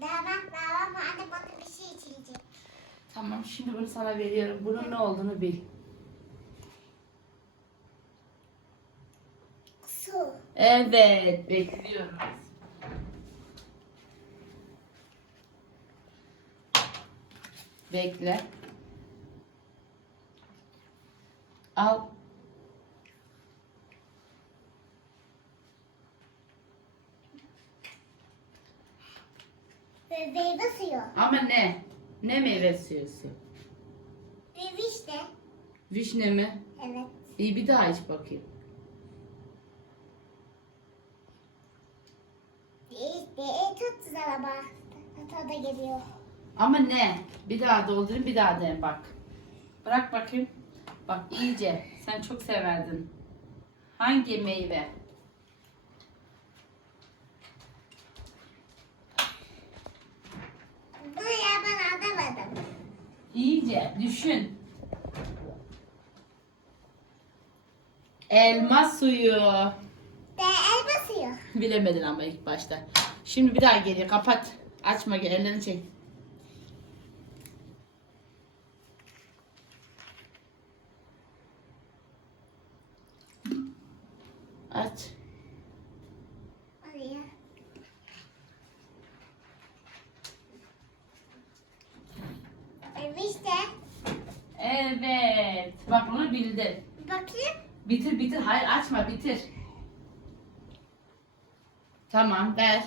Daha bak daha bak anne bana bir şey içirecek. Tamam şimdi bunu sana veriyorum. Bunun ne olduğunu bil. Su. Evet bekliyoruz. Bekle. Al. Meyve suyu. Ama ne? Ne meyve suyu? Vişne. Vişne mi? Evet. İyi bir daha iç bakayım. İşte çok güzel ama tadı geliyor. Ama ne? Bir daha doldurayım bir daha de bak. Bırak bakayım. Bak iyice. Sen çok severdin. Hangi meyve? Bunu ya ben anlamadım. İyice düşün. Elma suyu. Ve elma suyu. Bilemedin ama ilk başta. Şimdi bir daha geliyor. Kapat. Açma ellerini çek. Aç. Oraya. E, vişne. Evet. Bak bunu bildin. Bakayım. Bitir bitir. Hayır açma bitir. Tamam ver.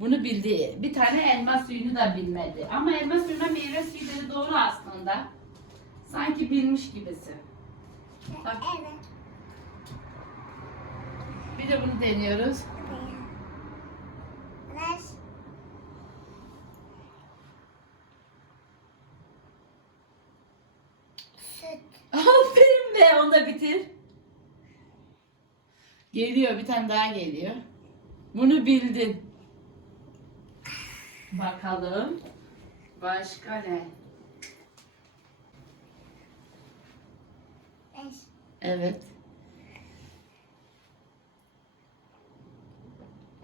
Bunu bildi. Bir tane elma suyunu da bilmedi. Ama elma suyuna meyve suyu dedi doğru aslında. Sanki bilmiş gibisin. Bak. Evet. Bir de bunu deniyoruz. Oraya. Ver. Süt. Aferin be. Onu da bitir. Geliyor. Bir tane daha geliyor. Bunu bildin. Bakalım. Başka ne? Ver. Evet.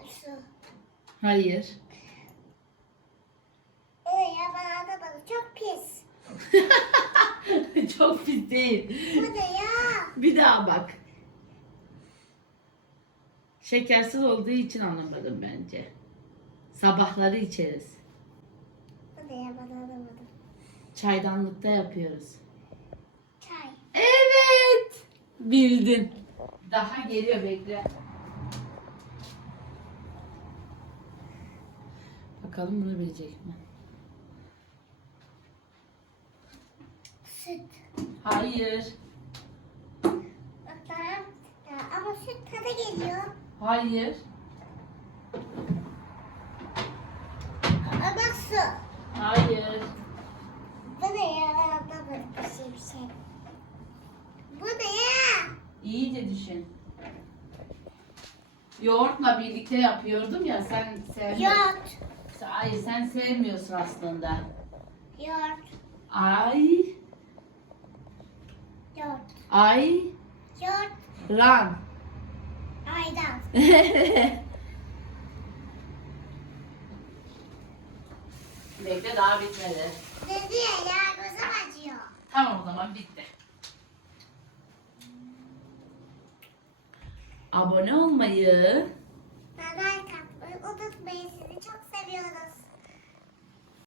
Su. Hayır. Oraya ben anlamadım. Çok pis. Çok pis değil. Bu ne ya? Bir daha bak. Şekersiz olduğu için anlamadım bence. Sabahları içeriz. Bu ne ya ben anlamadım. Çaydanlıkta yapıyoruz. Çay. Evet. Bildin. Daha geliyor bekle. Bakalım bunu bilecek mi? Süt. Hayır. Tamam. Ama süt tadı geliyor. Hayır. Ama su. Hayır. Bu ne ya? Anlamadım bir şey bir şey. Bu ne ya? İyice düşün. Yoğurtla birlikte yapıyordum ya sen sevmiyorsun. Yoğurt. Hayır sen sevmiyorsun aslında. Yoğurt. Ay. Dört. Ay. Dört. Ran. Aydan. Bekle daha bitmedi. Dedi ya, ya gözüm acıyor. Tamam o zaman bitti. Abone olmayı, Neden kapmayı unutmayın. Sizi çok seviyoruz.